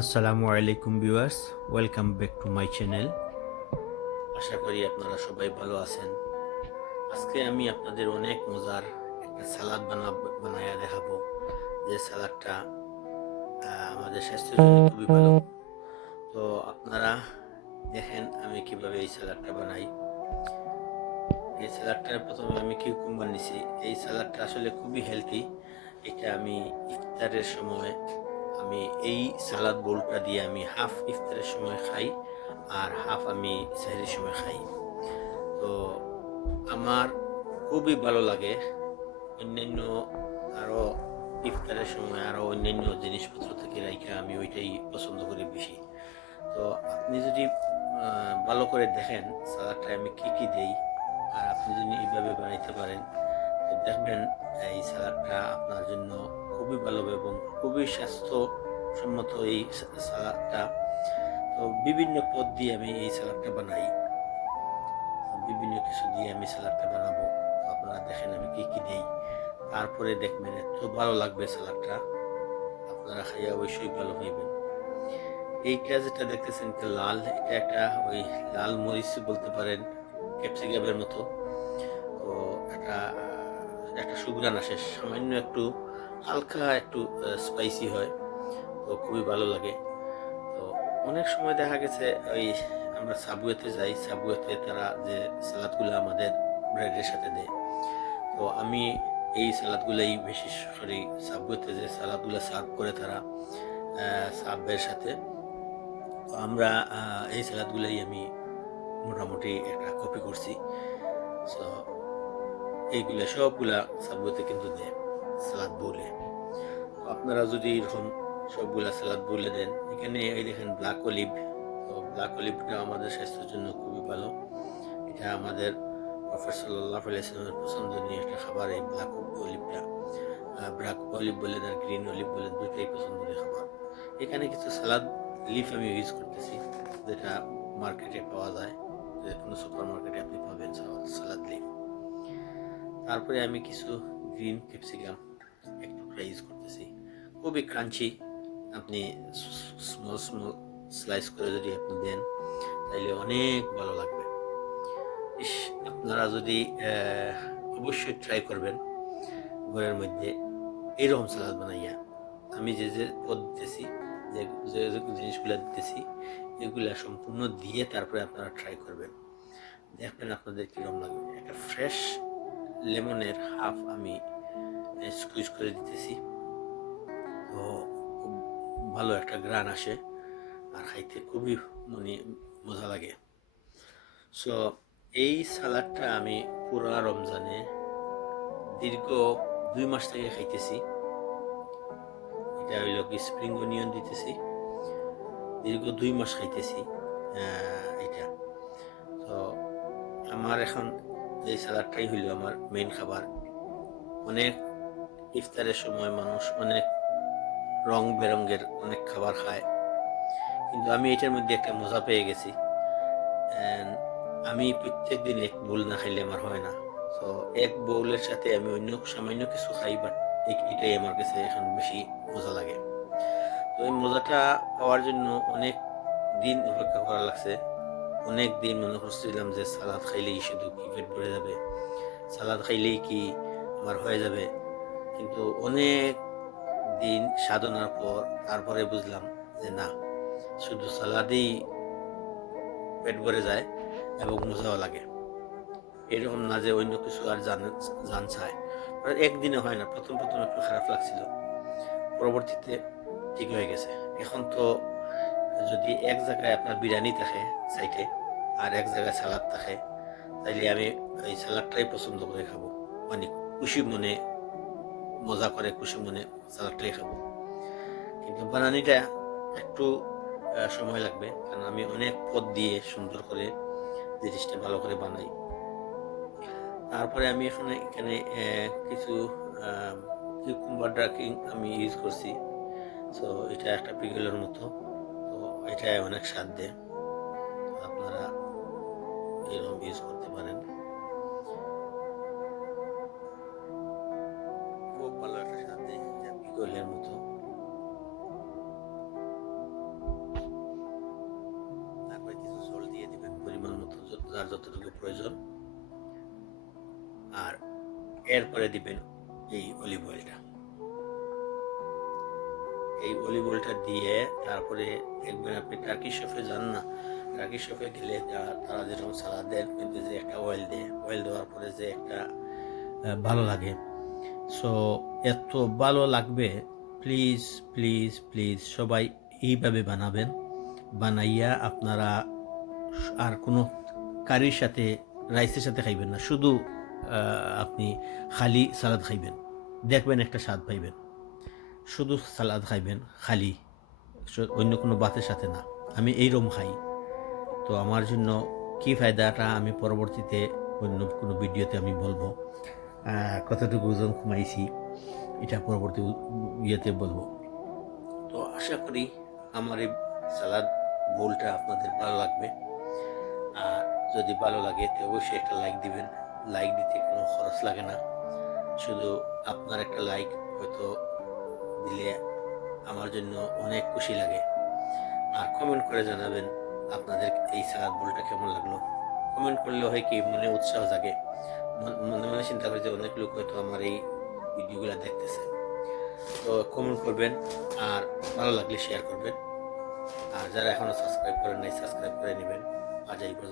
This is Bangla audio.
আসসালামু আলাইকুম viewers, welcome back to my channel. আশা করি আপনারা সবাই ভালো আছেন। আজকে আমি আপনাদের অনেক মজার একটা সালাদ বানায়া দেখাবো। যে সালাদটা আমাদের স্বাস্থ্যের জন্য খুবই ভালো। তো আপনারা দেখেন আমি কিভাবে এই সালাদটা বানাই। এই সালাদটার প্রথমে আমি কিউকাম্বার নিছি। এই সালাদটা আসলে খুবই হেলদি। এটা আমি ইফতারের সময় আমি এই সালাদ বোলটা দিয়ে আমি হাফ ইফতারের সময় খাই আর হাফ আমি সেহরির সময় খাই। তো আমার খুবই ভালো লাগে। অন্যান্য আরো ইফতারের সময় আরো অন্যান্য জিনিসপত্র থেকে রাইখা আমি ওইটাই পছন্দ করি বেশি। তো আপনি যদি ভালো করে দেখেন সালাদটায় আমি কি কি দেই আর আপনি যদি এইভাবে বানাইতে পারেন তো দেখবেন এই সালাদটা আপনার জন্য খুবই ভালো হবে এবং খুবই স্বাস্থ্যসম্মত এই সালাদটা। তো বিভিন্ন পদ দিয়ে আমি এই সালাদটা বানাই। বিভিন্ন কিছু দিয়ে আমি সালাদটা বানাবো। তো আপনারা দেখেন আমি কি কি দেই, তারপরে দেখবেন এত ভালো লাগবে সালাদটা। আপনারা খাইয়া অবশ্যই ভালো হইবেন। এইটা যেটা দেখতেছেন একটা লাল, এটা একটা ওই লাল মরিচ বলতে পারেন, ক্যাপসিকামের মতো। তো একটা একটা সুঘ্রাণ আসে, সামান্য একটু হালকা একটু স্পাইসি হয়, তো খুবই ভালো লাগে। তো অনেক সময় দেখা গেছে ওই আমরা সাবওয়েতে যাই, সাবওয়েতে তারা যে সালাদগুলো আমাদের ব্রেডের সাথে দেয়, তো আমি এই সালাদগুলাই বেশি করি। সাবওয়েতে যে সালাদগুলো সার্ভ করে তারা সাবের সাথে, তো আমরা এই সালাদগুলাই আমি মোটামুটি একটা কপি করছি। সো এইগুলা সবগুলা সাবওয়েতে কিন্তু দেয় সালাদ বলে। আপনারা যদি এরকম সবগুলা সালাদ বলে দেন, এখানে এই দেখেন ব্ল্যাক অলিভ। তো ব্ল্যাক অলিভটা আমাদের স্বাস্থ্যের জন্য খুবই ভালো। এটা আমাদের প্রফেসর সাল্লাল্লাহু আলাইহি ওয়াসাল্লামের পছন্দনীয় একটা খাবার এই ব্ল্যাক অলিভটা। ব্ল্যাক অলিভ বলেন আর গ্রিন অলিভ বলেন, দুইটাই পছন্দনীয় খাবার। এখানে কিছু সালাদ লিফ আমি ইউজ করতেছি, যেটা মার্কেটে পাওয়া যায়, যে কোনো সুপার মার্কেটে আপনি পাবেন সালাদ লিফ। তারপরে আমি কিছু গ্রিন ক্যাপসিকাম একটু ফ্রাই ইউজ করতেছি, খুবই ক্রাঞ্চি। আপনি স্মল স্মল স্লাইস করে যদি আপনি দেন তাইলে অনেক ভালো লাগবে। ইস, আপনারা যদি অবশ্যই ট্রাই করবেন ঘরের মধ্যে এইরকম সালাদ বানাইয়া। আমি যে যে পদ দিতেছি, যে যে যে জিনিসগুলো দিতেছি, এগুলা সম্পূর্ণ দিয়ে তারপরে আপনারা ট্রাই করবেন, দেখবেন আপনাদের কীরকম লাগবে। একটা ফ্রেশ লেমনের হাফ আমি স্কুইজ করে দিতেছি, তো খুব ভালো একটা গ্রান আসে আর খাইতে খুবই মানে মজা লাগে। সো এই সালাডটা আমি পুরা রমজানে দীর্ঘ 2 মাস থেকে খাইতেছি। এটা হইল কি স্প্রিং অনিয়ন দিতেছি, দীর্ঘ 2 মাস খাইতেছি এটা। তো আমার এখন এই সালাডটাই হইল আমার মেইন খাবার। অনেক ইফতারের সময় মানুষ অনেক রং বেরঙের অনেক খাবার খায়, কিন্তু আমি এটার মধ্যে একটা মজা পেয়ে গেছি। আমি প্রত্যেক দিন এক বোল না খাইলে আমার হয় না। তো এক বোলের সাথে আমি অন্য সামান্য কিছু খাই, বাট এটাই আমার কাছে এখন বেশি মজা লাগে। তো এই মজাটা পাওয়ার জন্য অনেক দিন অপেক্ষা করা লাগছে। অনেক দিন মনে করছিলাম যে সালাদ খাইলেই শুধু কি পেট ভরে যাবে, সালাদ খাইলেই কি আমার হয়ে যাবে, কিন্তু অনেক দিন সাধনার পর তারপরে বুঝলাম যে না, শুধু সালাদেই পেট ভরে যায় এবং মজাও লাগে। এরকম না যে অন্য কিছু আর জান চায়। একদিনে হয় না, প্রথম প্রথম একটু খারাপ লাগছিল, পরবর্তীতে ঠিক হয়ে গেছে। এখন তো যদি এক জায়গায় আপনার বিরিয়ানি থাকে সাইডে আর এক জায়গায় সালাদ থাকে, তাইলে আমি এই সালাদটাই পছন্দ করে খাবো। মানে খুশি মনে, মজা করে খুশি মনে সালাদটাই খাবো। কিন্তু বানানিটা একটু সময় লাগবে, কারণ আমি অনেক পদ দিয়ে সুন্দর করে জিনিসটা ভালো করে বানাই। তারপরে আমি এখানে কিছু কিউকাম্বার ড্রাকিং আমি ইউজ করছি। সো এটা একটা পিগলের মতো, তো এটা অনেক স্বাদ দেয়। আপনারা এরকম ইউজ করতে পারেন, খুব ভালো একটা স্বাদ দেয়, এটা পিগলের মতো। আপনার যতটুকু প্রয়োজন। আর এরপরে দিবেন এই অলিভ অয়েলটা। এই অলিভ অয়েলটা দিয়ে তারপরে দেখবেন আপনি টার্কি শেফে যান না, টার্কি শেফে গেলে তারা যেরকম সালাদের মধ্যে যে একটা অয়েল দেয়, অয়েল দেওয়ার পরে যে একটা ভালো লাগে, সো এত ভালো লাগবে। প্লিজ প্লিজ প্লিজ সবাই এইভাবে বানাবেন, বানাইয়া আপনারা আর কোনো কারির সাথে, রাইসের সাথে খাইবেন না, শুধু আপনি খালি সালাদ খাইবেন, দেখবেন একটা স্বাদ পাইবেন। শুধু সালাদ খাইবেন খালি, অন্য কোনো ভাতের সাথে না। আমি এইরকম খাই, তো আমার জন্য কী ফায়দাটা আমি পরবর্তীতে অন্য কোনো ভিডিওতে আমি বলবো। কতটুকু ওজন কমাইছি এটা পরবর্তী ইয়েতে বলবো। তো আশা করি আমার এই সালাদ বোলটা আপনাদের ভালো লাগবে। আর যদি ভালো লাগে তো অবশ্যই একটা লাইক দিবেন। লাইক দিতে কোনো খরচ লাগে না, শুধু আপনার একটা লাইক হয়তো দিলে আমার জন্য অনেক খুশি লাগে। আর কমেন্ট করে জানাবেন আপনাদের এই সালাদ বোলটা কেমন লাগলো। কমেন্ট করলে হয় কি, মনে উৎসাহ জাগে, মনে মনে চিন্তা করি যে অনেক লোক হয়তো আমার এই ভিডিওগুলো দেখতেছে। তো কমেন্ট করবেন, আর ভালো লাগলে শেয়ার করবেন। আর যারা এখনো সাবস্ক্রাইব করেন নাই, সাবস্ক্রাইব করে নেবেন। আজ এই পর্যন্ত।